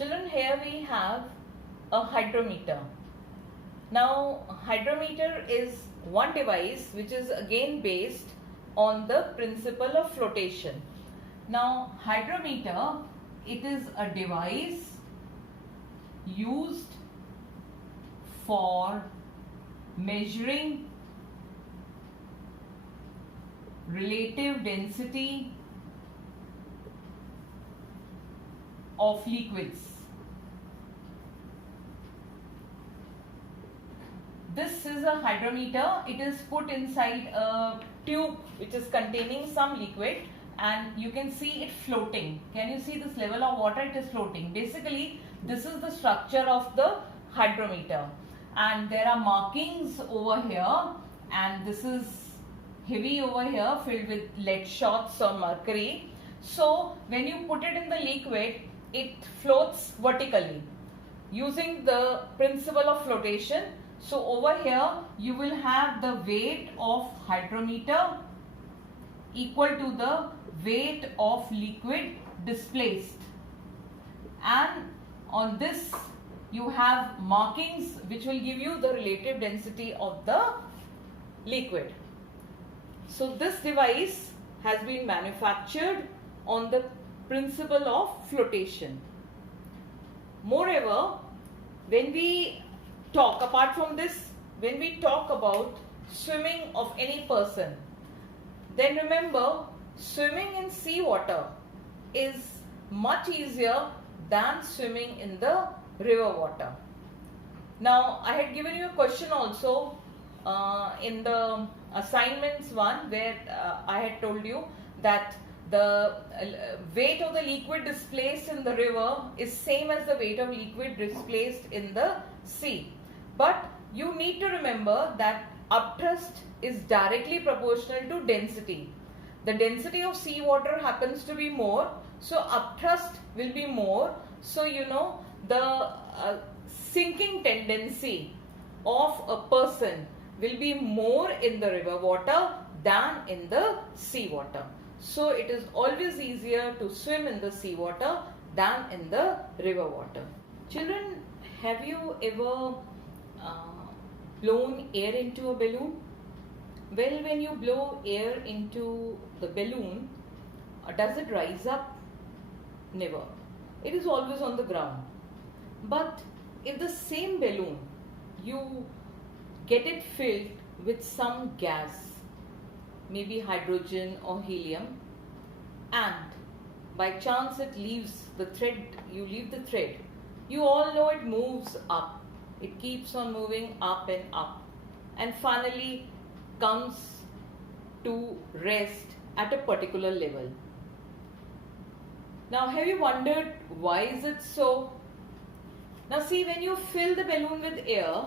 Children, here we have a hydrometer. Now, hydrometer is one device which is again based on the principle of flotation. Now, hydrometer, it is a device used for measuring relative density of liquids. This is a hydrometer. It is put inside a tube which is containing some liquid, and you can see it floating. Can you see this level of water? It is floating. Basically, this is the structure of the hydrometer, and there are markings over here, and this is heavy over here filled with lead shots or mercury. So when you put it in the liquid, it floats vertically using the principle of flotation. So over here you will have the weight of hydrometer equal to the weight of liquid displaced, and on this you have markings which will give you the relative density of the liquid. So this device has been manufactured on the principle of flotation. Moreover, when we talk, apart from this, when we talk about swimming of any person, then remember, swimming in sea water is much easier than swimming in the river water. Now, I had given you a question also in the assignments one, where I had told you that the weight of the liquid displaced in the river is same as the weight of liquid displaced in the sea. But you need to remember that upthrust is directly proportional to density. The density of sea water happens to be more, so upthrust will be more. So you know the sinking tendency of a person will be more in the river water than in the sea water. So it is always easier to swim in the sea water than in the river water. Children, have you ever blown air into a balloon? Well, when you blow air into the balloon, does it rise up? Never. It is always on the ground. But if the same balloon, you get it filled with some gas, maybe hydrogen or helium, and by chance it leaves the thread, you leave the thread, you all know it moves up. It keeps on moving up, and finally comes to rest at a particular level. Now, have you wondered why is it so? Now see, when you fill the balloon with air,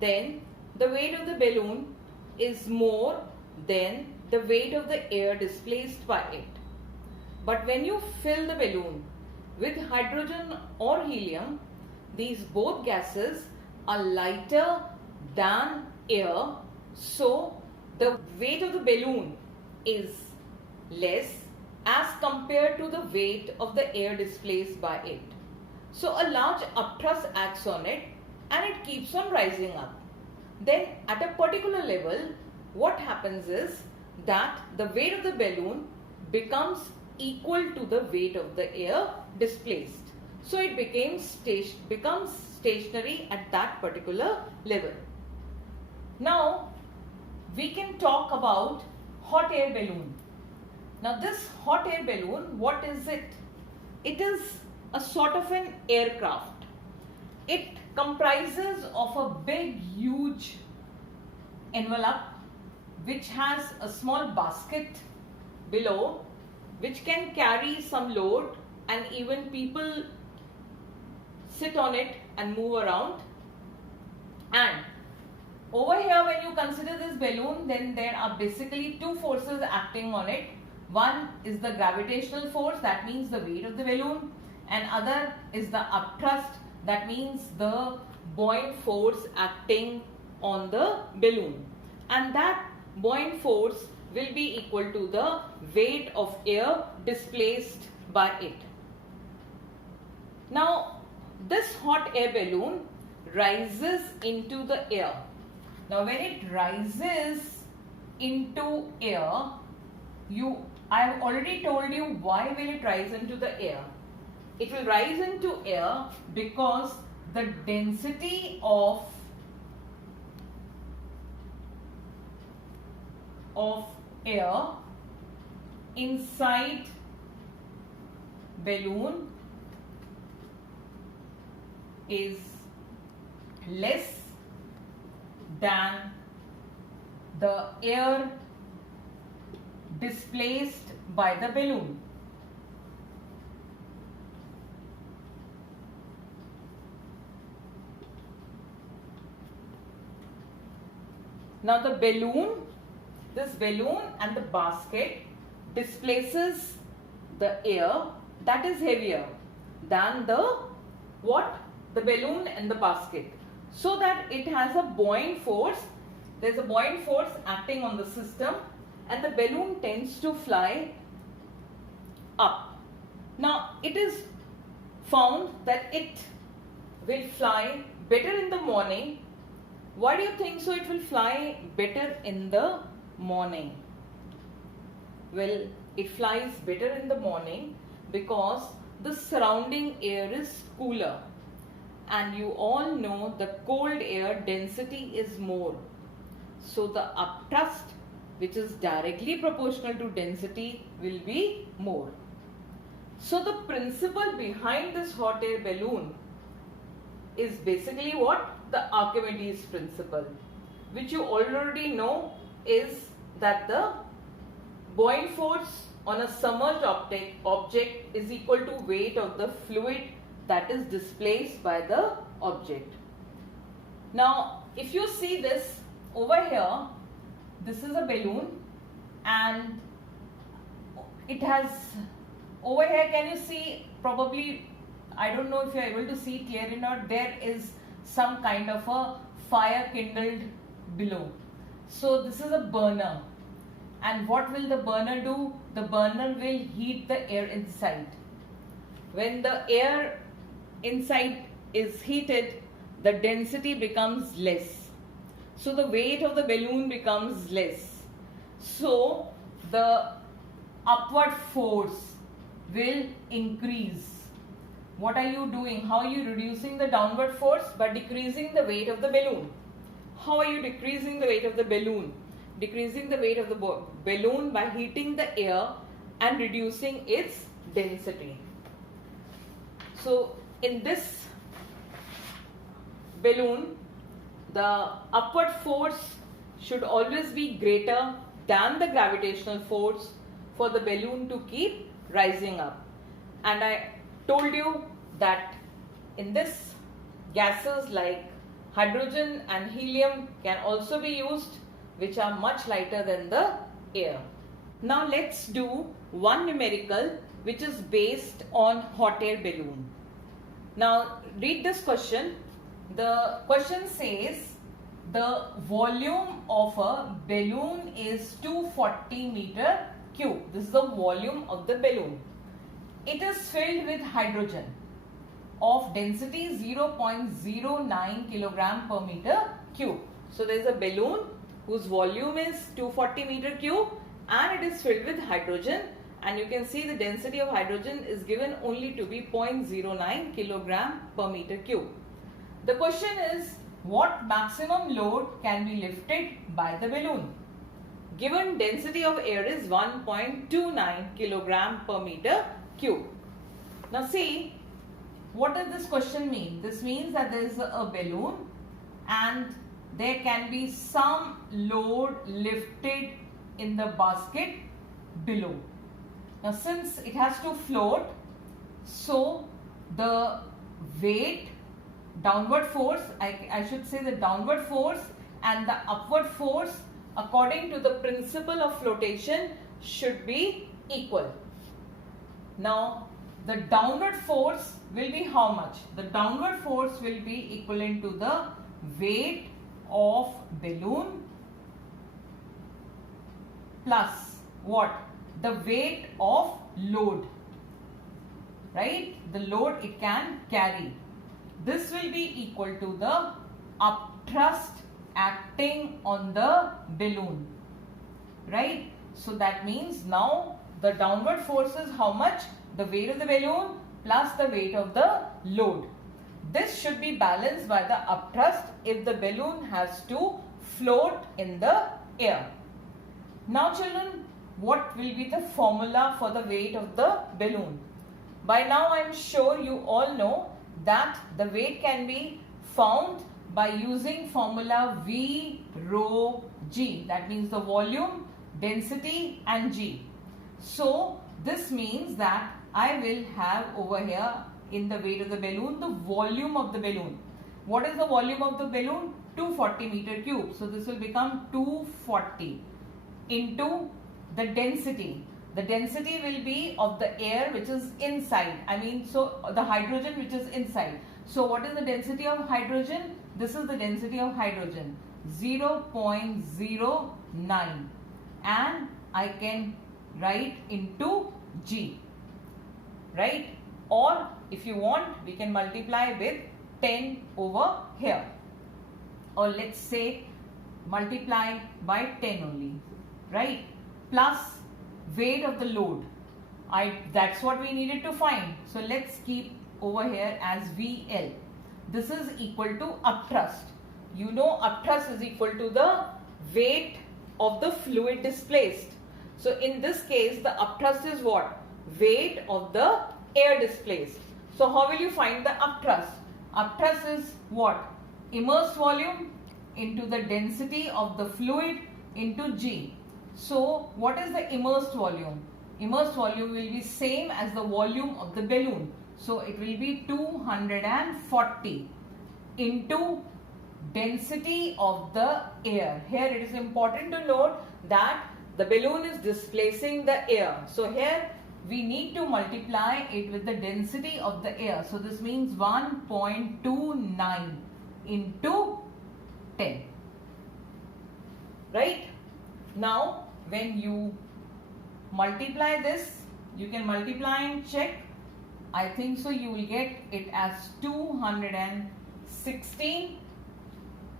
then the weight of the balloon is more than the weight of the air displaced by it. But when you fill the balloon with hydrogen or helium, these both gases are lighter than air, so the weight of the balloon is less as compared to the weight of the air displaced by it. So a large upthrust acts on it and it keeps on rising up. Then at a particular level, what happens is that the weight of the balloon becomes equal to the weight of the air displaced. So it becomes stationary at that particular level. Now we can talk about hot air balloon. Now this hot air balloon, what is it? It is a sort of an aircraft. It comprises of a big, huge envelope which has a small basket below which can carry some load, and even people sit on it and move around. And over here, when you consider this balloon, then there are basically two forces acting on it. One is the gravitational force, that means the weight of the balloon, and other is the upthrust, that means the buoyant force acting on the balloon, and that buoyant force will be equal to the weight of air displaced by it. Now this hot air balloon rises into the air. Now when it rises into air, I have already told you why will it rise into the air. It will rise into air because the density of air inside balloon is less than the air displaced by the balloon. Now the balloon, this balloon and the basket displaces the air that is heavier than the what? The balloon and the basket, so that it has a buoyant force. There is a buoyant force acting on the system and the balloon tends to fly up. Now it is found that it will fly better in the morning. Why do you think so it will fly better in the morning? Well, it flies better in the morning because the surrounding air is cooler, and you all know the cold air density is more. So the upthrust, which is directly proportional to density, will be more. So the principle behind this hot air balloon is basically what? The Archimedes principle, which you already know is that the buoyant force on a submerged object is equal to weight of the fluid that is displaced by the object. Now if you see this over here, this is a balloon and it has over here, can you see, probably I don't know if you are able to see clearly or not, there is some kind of a fire kindled below. So this is a burner, and what will the burner do? The burner will heat the air inside. When the air inside is heated, the density becomes less, so the weight of the balloon becomes less. So the upward force will increase. What are you doing? How are you reducing the downward force? By decreasing the weight of the balloon. How are you decreasing the weight of the balloon? Decreasing the weight of the balloon by heating the air and reducing its density. So in this balloon, the upward force should always be greater than the gravitational force for the balloon to keep rising up. And I told you that in this, gases like hydrogen and helium can also be used, which are much lighter than the air. Now let's do one numerical which is based on hot air balloon. Now read this question. The question says the volume of a balloon is 240 meter cube. This is the volume of the balloon. It is filled with hydrogen of density 0.09 kilogram per meter cube. So there is a balloon whose volume is 240 meter cube and it is filled with hydrogen, and you can see the density of hydrogen is given only to be 0.09 kilogram per meter cube. The question is, what maximum load can be lifted by the balloon? Given density of air is 1.29 kilogram per meter cube. Now see, what does this question mean? This means that there is a balloon and there can be some load lifted in the basket below. Now since it has to float, so the weight, downward force, I should say the downward force and the upward force according to the principle of flotation should be equal. Now the downward force will be how much? The downward force will be equivalent to the weight of balloon plus what? The weight of load, right? The load it can carry. this will be equal to the upthrust acting on the balloon, right? So that means now the downward force is how much? The weight of the balloon plus the weight of the load. This should be balanced by the upthrust if the balloon has to float in the air. Now children, what will be the formula for the weight of the balloon? By now I am sure you all know that the weight can be found by using formula V rho G. That means the volume, density and G. So this means that I will have over here in the weight of the balloon the volume of the balloon. What is the volume of the balloon? 240 meter cube. So this will become 240 into the density. The density will be of the air which is inside. So the hydrogen which is inside. So what is the density of hydrogen? This is the density of hydrogen, 0.09, and I can write into G, right? Or if you want, we can multiply with 10 over here, or let's say multiply by 10 only, right? Plus weight of the load. That's what we needed to find. So let's keep over here as VL. This is equal to upthrust. You know upthrust is equal to the weight of the fluid displaced. So in this case the upthrust is what? Weight of the air displaced. So how will you find the upthrust? Upthrust is what? Immersed volume into the density of the fluid into G. So what is the immersed volume? Immersed volume will be same as the volume of the balloon. So it will be 240 into density of the air. Here it is important to note that the balloon is displacing the air. So here we need to multiply it with the density of the air. So this means 1.29 into 10. Right? Now when you multiply this, you can multiply and check. I think so you will get it as 216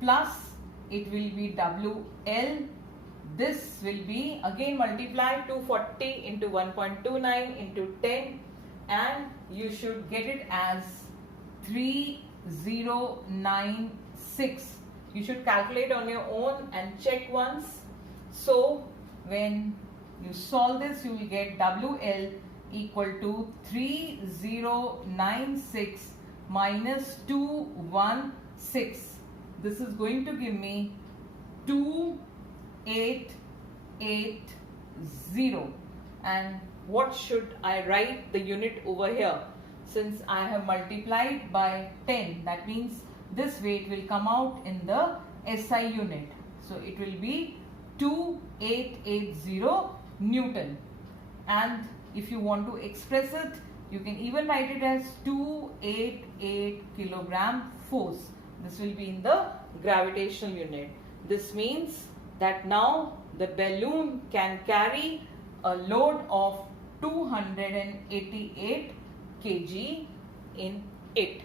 plus it will be WL. This will be again multiply 240 into 1.29 into 10 and you should get it as 3096. You should calculate on your own and check once. So when you solve this, you will get WL equal to 3096 minus 216. This is going to give me 2880. And what should I write the unit over here? Since I have multiplied by 10, that means this weight will come out in the SI unit. So it will be 2880 Newton. And if you want to express it, you can even write it as 288 kilogram force. This will be in the gravitational unit. This means that now the balloon can carry a load of 288 kg in it.